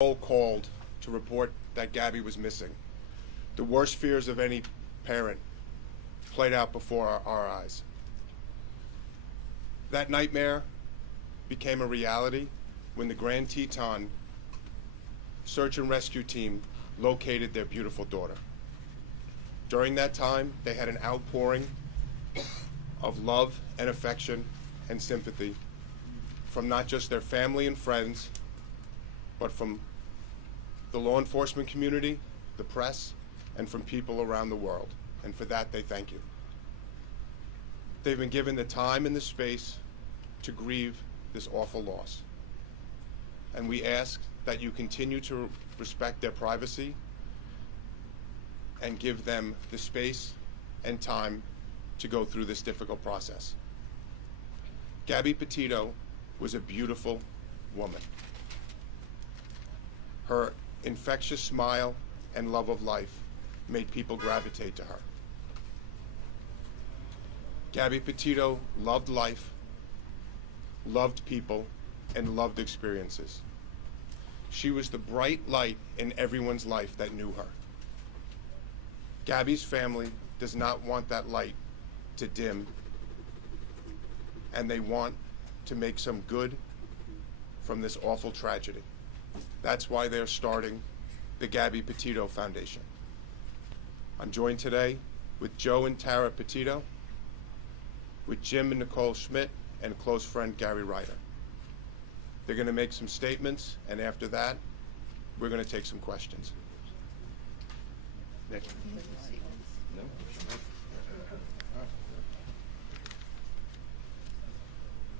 Roll called to report that Gabby was missing. The worst fears of any parent played out before our eyes. That nightmare became a reality when the Grand Teton search and rescue team located their beautiful daughter. During that time, they had an outpouring of love and affection and sympathy from not just their family and friends, but from the law enforcement community, the press, and from people around the world. And for that, they thank you. They've been given the time and the space to grieve this awful loss. And we ask that you continue to respect their privacy and give them the space and time to go through this difficult process. Gabby Petito was a beautiful woman. Her infectious smile and love of life made people gravitate to her. Gabby Petito loved life, loved people, and loved experiences. She was the bright light in everyone's life that knew her. Gabby's family does not want that light to dim, and they want to make some good from this awful tragedy. That's why they're starting the Gabby Petito Foundation. I'm joined today with Joe and Tara Petito, with Jim and Nicole Schmidt, and close friend Gary Ryder. They're going to make some statements, and after that, we're going to take some questions. Nick?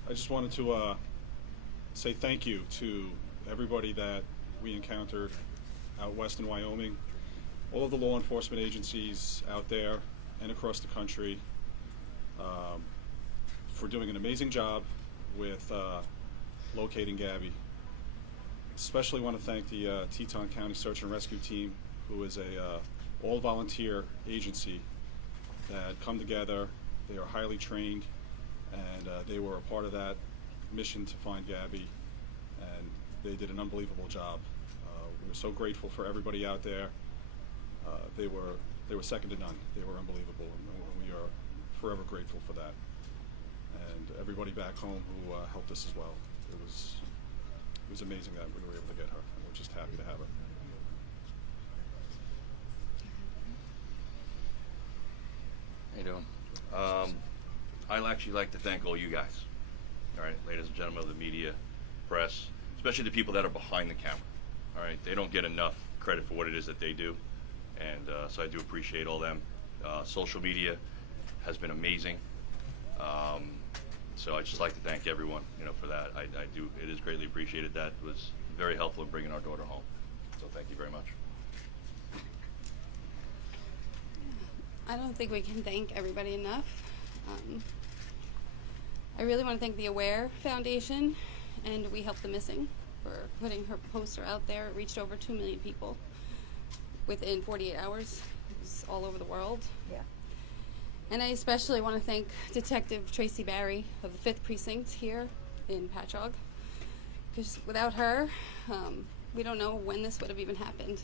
I just wanted to say thank you to everybody that we encountered out west in Wyoming, all of the law enforcement agencies out there and across the country for doing an amazing job with locating Gabby. Especially want to thank the Teton County Search and Rescue Team, who is a all-volunteer agency that come together. They are highly trained, and they were a part of that mission to find Gabby, and they did an unbelievable job. We're so grateful for everybody out there. They were second to none. They were unbelievable, and we are forever grateful for that. And everybody back home who helped us as well. It was amazing that we were able to get her, and we're just happy to have her. How you doing? I'd actually like to thank all you guys, all right, ladies and gentlemen of the media, press, especially the people that are behind the camera. All right, they don't get enough credit for what it is that they do, and so I do appreciate all them. Social media has been amazing, so I'd just like to thank everyone, for that. I do. It is greatly appreciated. That was very helpful in bringing our daughter home. So thank you very much. I don't think we can thank everybody enough. I really want to thank the Aware Foundation and We Help the Missing for putting her poster out there. It reached over 2 million people within 48 hours. It was all over the world. Yeah. And I especially want to thank Detective Tracy Barry of the 5th Precinct here in Patchogue, because without her, we don't know when this would have even happened.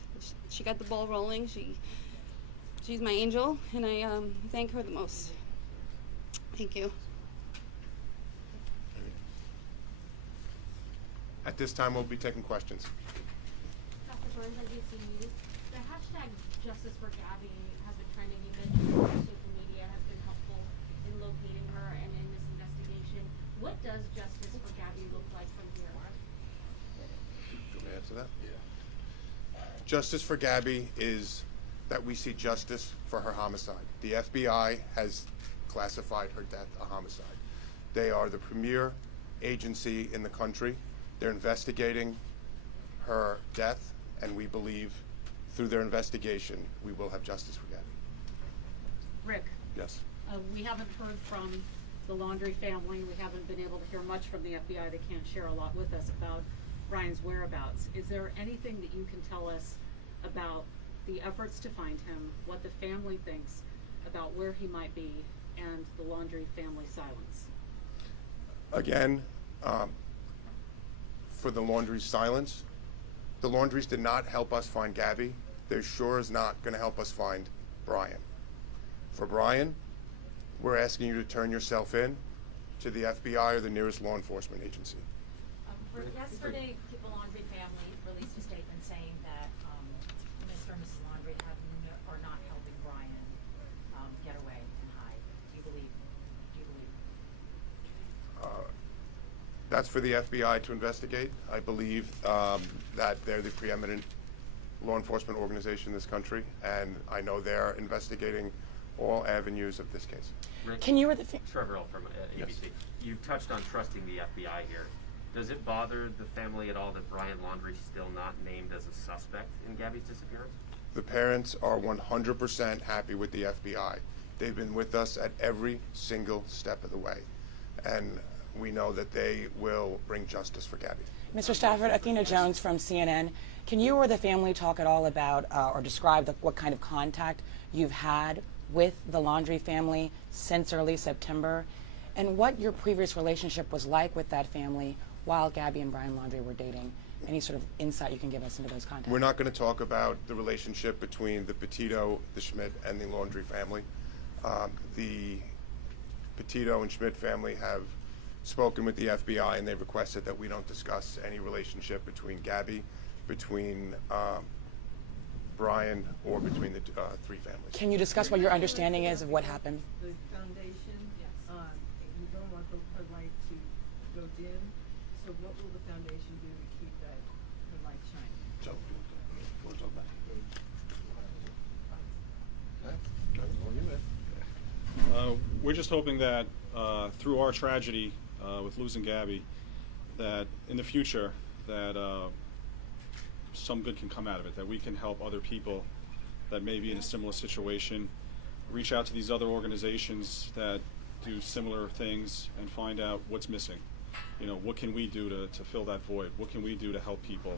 She got the ball rolling. She's my angel, and I thank her the most. Thank you. At this time, we'll be taking questions. Dr. Burns, advocacy news. The hashtag Justice for Gabby has been trending. You mentioned social media has been helpful in locating her and in this investigation. What does justice for Gabby look like from here? Do we answer that? Yeah. Justice for Gabby is that we see justice for her homicide. The FBI has classified her death a homicide. They are the premier agency in the country. They're investigating her death, and we believe through their investigation we will have justice for Gabby. Rick, Yes. we haven't heard from the Laundrie family. We haven't been able to hear much from the FBI. They can't share a lot with us about Ryan's whereabouts. Is there anything that you can tell us about the efforts to find him, what the family thinks about where he might be, and the Laundrie family silence? Again, for the Laundrie silence, The laundries did not help us find Gabby. They're sure is not going to help us find Brian. For Brian, we're asking you to turn yourself in to the FBI or the nearest law enforcement agency. Yesterday, People Laundry family released a statement saying that Mr. and Mrs. Laundry are not helping Brian get away and hide. Do you believe? That's for the FBI to investigate. I believe that they're the preeminent law enforcement organization in this country, and I know they're investigating all avenues of this case. Rick, Can you Trevor Earl from ABC. Yes. You touched on trusting the FBI here. Does it bother the family at all that Brian Laundrie's still not named as a suspect in Gabby's disappearance? The parents are 100% happy with the FBI. They've been with us at every single step of the way, and we know that they will bring justice for Gabby. Mr. Stafford, Athena Jones from CNN. Can you or the family talk at all about or describe what kind of contact you've had with the Laundrie family since early September, and what your previous relationship was like with that family while Gabby and Brian Laundrie were dating? Any sort of insight you can give us into those contacts? We're not going to talk about the relationship between the Petito, the Schmidt, and the Laundrie family. The Petito and Schmidt family have spoken with the FBI, and they've requested that we don't discuss any relationship between Gabby, between Brian, or between the three families. Can you discuss what your understanding is of what happened? The foundation, you don't want her light to go dim, so what will the foundation do to keep her light shining? So, do you want to talk about it? We're just hoping that through our tragedy with losing Gabby, that in the future that some good can come out of it, that we can help other people that may be in a similar situation, reach out to these other organizations that do similar things and find out what's missing. You know, what can we do to fill that void? What can we do to help people?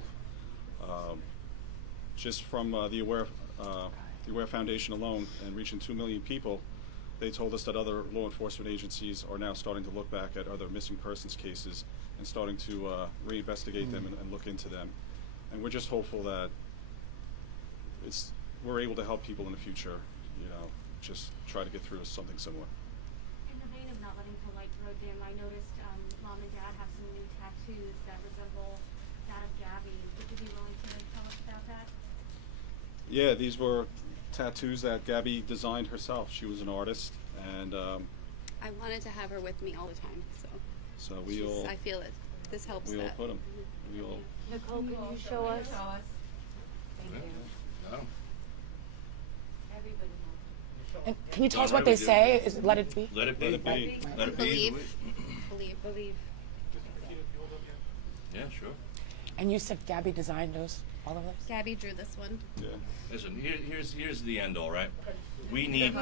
Just from the Aware Foundation alone and reaching 2 million people, they told us that other law enforcement agencies are now starting to look back at other missing persons cases and starting to reinvestigate them and look into them. And we're just hopeful that we're able to help people in the future, you know, just try to get through something similar. In the vein of not letting the light grow dim, I noticed Mom and Dad have some new tattoos that resemble that of Gabby. Would you be willing to tell us about that? Yeah, these were tattoos that Gabby designed herself. She was an artist, and I wanted to have her with me all the time, so I feel it. This helps we all that. put them. We all. Nicole, can you show us? Thank you. Got 'em. Everybody has. And can you tell us what we they do. say? Let it be? Let it be. Let it be. Let it be. Believe. Yeah, sure. And you said Gabby designed all of those? Gabby drew this one. Yeah. Listen, here's the end all, right? We need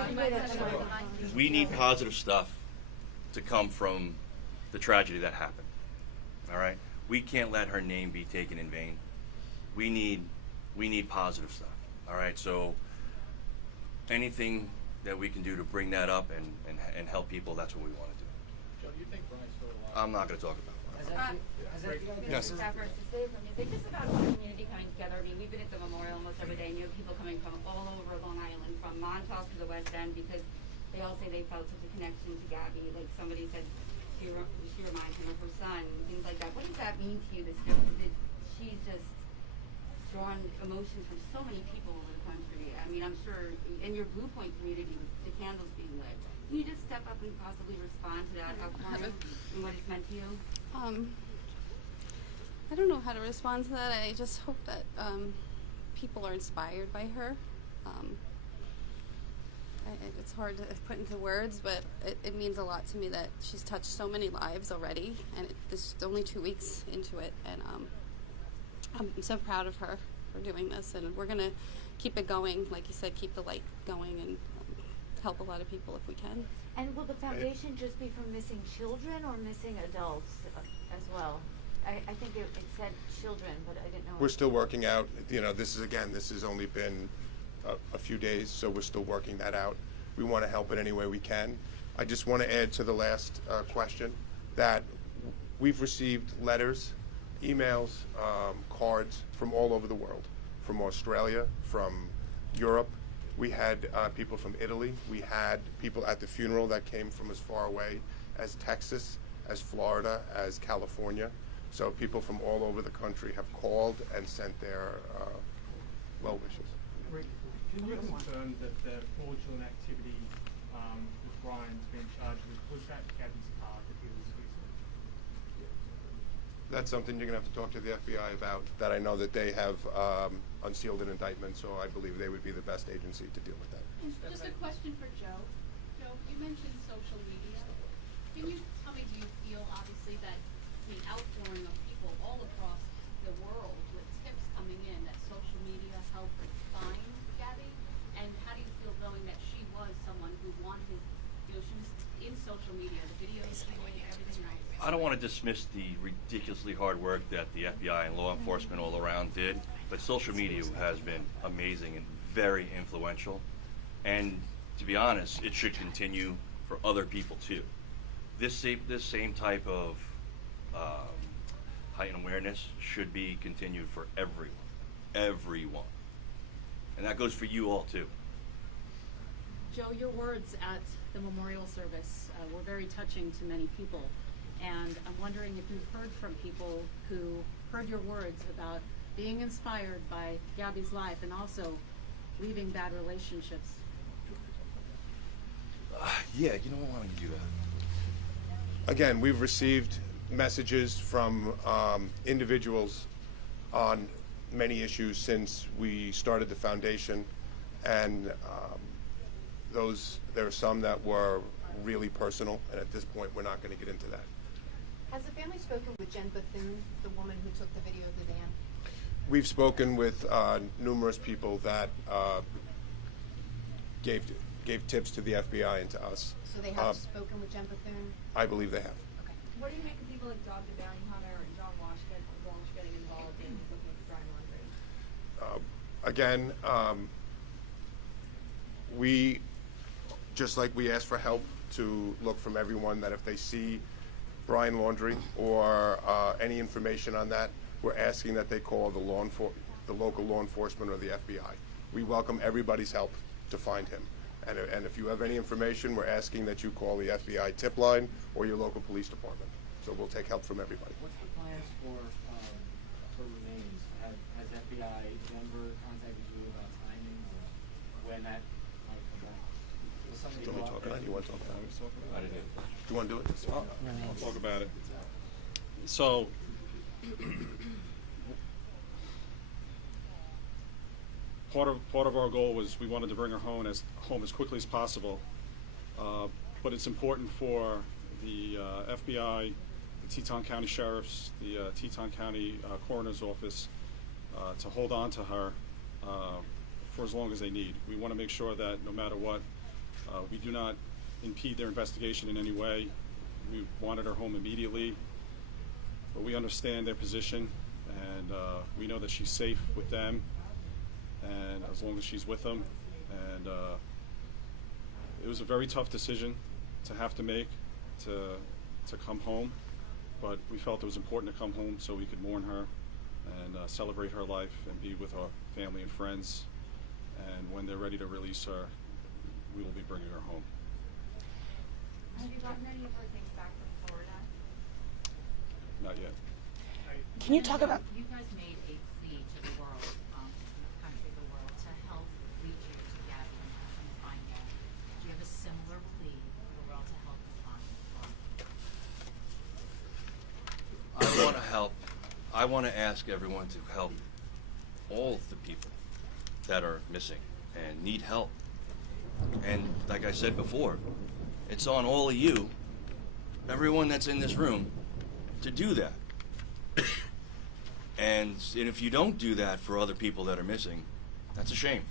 positive stuff to come from the tragedy that happened. All right? We can't let her name be taken in vain. We need positive stuff. All right? So anything that we can do to bring that up and help people, that's what we want to do. Joe, do you think Brian's still alive? I'm not going to talk about it. Yes. Stafford, to say from music, just about the community coming together. I mean, we've been at the memorial almost every day, and you have people coming from all over Long Island, from Montauk to the West End, because they all say they felt such a connection to Gabby. Like somebody said, she reminds him of her son, things like that. What does that mean to you? This she's just drawn emotions from so many people over the country. I mean, I'm sure in your Blue Point community, with the candles being lit, can you just step up and possibly respond to that outpouring and what it's meant to you? I don't know how to respond to that. I just hope that people are inspired by her. It's hard to put into words, but it means a lot to me that she's touched so many lives already, and this is only 2 weeks into it, and I'm so proud of her for doing this, and we're gonna keep it going, like you said, keep the light going, and help a lot of people if we can. And will the foundation just be for missing children or missing adults as well? I think it said children, but I didn't know. We're still working out, you know, this has only been a few days, so we're still working that out. We want to help it any way we can. I just want to add to the last question that we've received letters emails, cards from all over the world, from Australia, from Europe. We had people from Italy. We had people at the funeral that came from as far away as Texas, as Florida, as California. So people from all over the country have called and sent their well wishes. Rick, can you confirm that the fraudulent activity that Brian's been charged with, was that Gabby's car that he was using? That's something you're going to have to talk to the FBI about. That I know that they have unsealed an indictment, so I believe they would be the best agency to deal with that. Just a question for Joe. Joe, you mentioned social media. Can you tell me, do you feel obviously that the outpouring of people all across the world with tips coming in, that social media helped find Gabby? And how do you feel knowing that she was someone who wanted, she was in social media, the videos she made, everything else? I don't want to dismiss the ridiculously hard work that the FBI and law enforcement all around did, but social media has been amazing and very influential. And to be honest, it should continue for other people too. This same type of heightened awareness should be continued for everyone. And that goes for you all too. Joe, your words at the memorial service were very touching to many people. And I'm wondering if you've heard from people who heard your words about being inspired by Gabby's life and also leaving bad relationships. Yeah, you know what, why don't you do that? Again, we've received messages from individuals on many issues since we started the foundation, and there are some that were really personal, and at this point we're not going to get into that. Has the family spoken with Jen Bethune, the woman who took the video of the van? We've spoken with numerous people that gave tips to the FBI and to us. So they have spoken with Jen Bethune? I believe they have. Okay. What do you make of people like Dr. Barry Hunter and John Walsh getting involved in looking at Brian Laundrie? Again, we, just like we ask for help to look from everyone, that if they see Brian Laundrie or any information on that, we're asking that they call the local law enforcement or the FBI. We welcome everybody's help to find him. And if you have any information, we're asking that you call the FBI tip line or your local police department. So we'll take help from everybody. What's the plans for remains? Has FBI number contacted you about timing or when that might come back? Will somebody Do you want me to talk about it? You want to talk about it? I didn't. Do you want to do it? I'll talk about it. So, part of our goal was we wanted to bring her home as quickly as possible, but it's important for the FBI, the Teton County Sheriff's, the Teton County Coroner's Office to hold on to her for as long as they need. We want to make sure that no matter what, we do not impede their investigation in any way. We wanted her home immediately, but we understand their position, and we know that she's safe with them, and as long as she's with them. And it was a very tough decision to have to make to come home, but we felt it was important to come home so we could mourn her and celebrate her life and be with our family and friends. And when they're ready to release her, we will be bringing her home. Have you gotten any of her things back from Florida? Not yet. Can you talk about? You guys made a plea to the world, to the country, the world, to help reach you to Gabby and find Gabby. Do you have a similar plea for the world to help you find Gabby? I want to help. I want to ask everyone to help all of the people that are missing and need help. And like I said before, it's on all of you, everyone that's in this room, to do that. And if you don't do that for other people that are missing, that's a shame.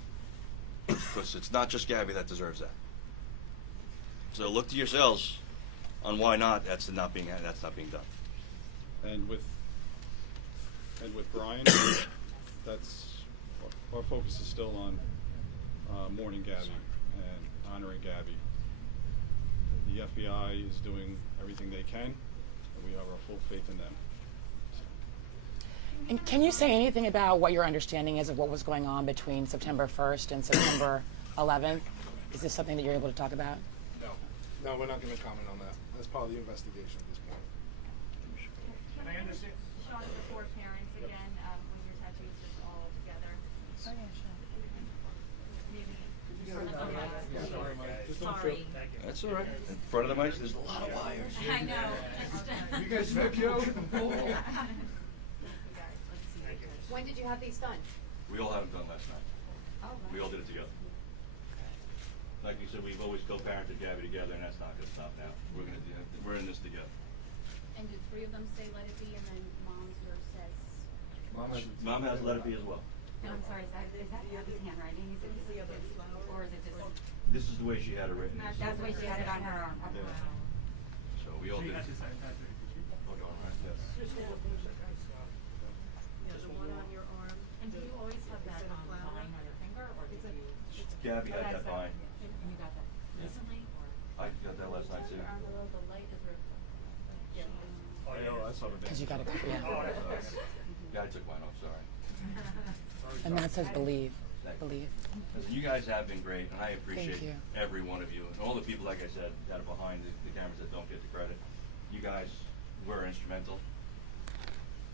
Because it's not just Gabby that deserves that. So look to yourselves on why not that's not being done. And with Brian, that's our focus is still on mourning Gabby and honoring Gabby. The FBI is doing everything they can, and we have our full faith in them. And can you say anything about what your understanding is of what was going on between September 1st and September 11th? Is this something that you're able to talk about? No, we're not going to comment on that. That's part of the investigation at this point. Can I understand? Sean, the four parents again, with your tattoos just all together. Oh, yeah, sure. Maybe. Sorry. That's all right. In front of the mic, there's a lot of wires. I know. You guys smoke, yo? When did you have these done? We all had them done last night. Oh, We all did it together. Like you said, we've always co-parented Gabby together, and that's not going to stop now. We're in this together. And did three of them say let it be, and then mom's yours says? Mom has let it be as well. And I'm sorry, is that Gabby's handwriting? Is it or is it just? This is the way she had it written. That's the way she had it on her arm. Okay. So we all So you did got it. the same tattoo, did you? Hold on, right? Yes. Yeah, the one on your arm. And do you always have that line on your finger, or did you? Gabby had that vine. And you got that recently, or? I got that last night too. The light is Oh, yeah, that's over there. Because you got a copy. Yeah, I took mine off, sorry. And then it says believe. Thank you. Believe. Listen, you guys have been great, and I appreciate you. every one of you, and all the people, like I said, that are behind the cameras that don't get the credit. You guys were instrumental,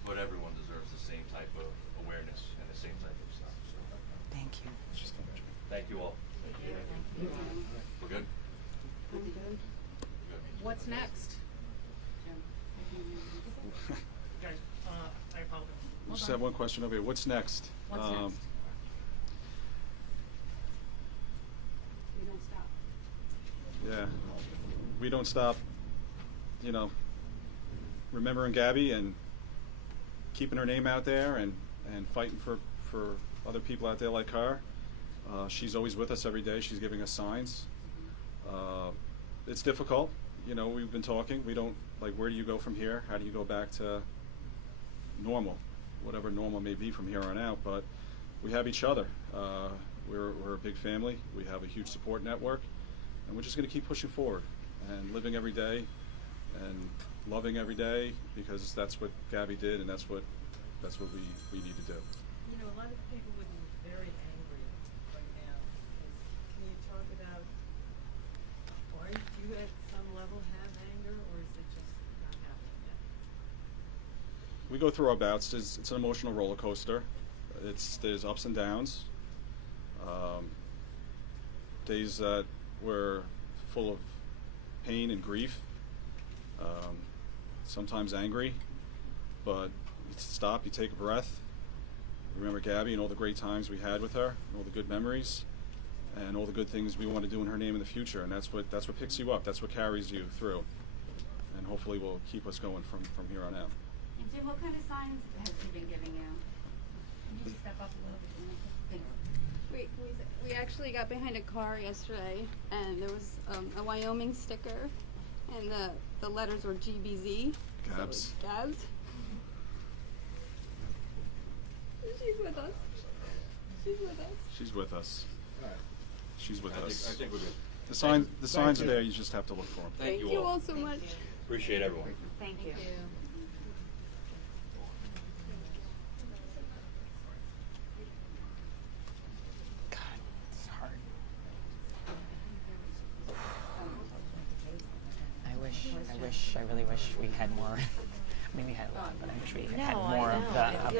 but everyone deserves the same type of awareness and the same type of stuff. So, Thank you. thank you all. We're good? What's next? Guys, I apologize. We just have one question over here. What's next? What's next? We don't stop. Yeah, we don't stop, remembering Gabby and keeping her name out there and fighting for other people out there like her. She's always with us every day. She's giving us signs. It's difficult. We've been talking. We don't, where do you go from here? How do you go back to normal? Whatever normal may be from here on out. But we have each other. We're a big family. We have a huge support network. And we're just going to keep pushing forward and living every day and loving every day, because that's what Gabby did, and that's what we need to do. A lot of people would be very angry right now. Can you talk about, do you at some level have anger, or is it just not happening yet? We go through our bouts. It's an emotional roller coaster. There's ups and downs. Days that we're full of pain and grief. Sometimes angry, but you stop, you take a breath, remember Gabby and all the great times we had with her, and all the good memories, and all the good things we want to do in her name in the future. And that's what picks you up. That's what carries you through, and hopefully will keep us going from here on out. And Jim, what kind of signs has she been giving you? Can you step up a little bit? Thanks. We actually got behind a car yesterday, and there was a Wyoming sticker, and the letters were GBZ. Gabs. So Gabs. She's with us. She's with us. She's with us. She's with us. I think we're good. The signs are there. You just have to look for them. Thank you all so much. Appreciate everyone. Thank you. God, it's hard. I really wish we had more. I mean, we had a lot, but I wish we had more of the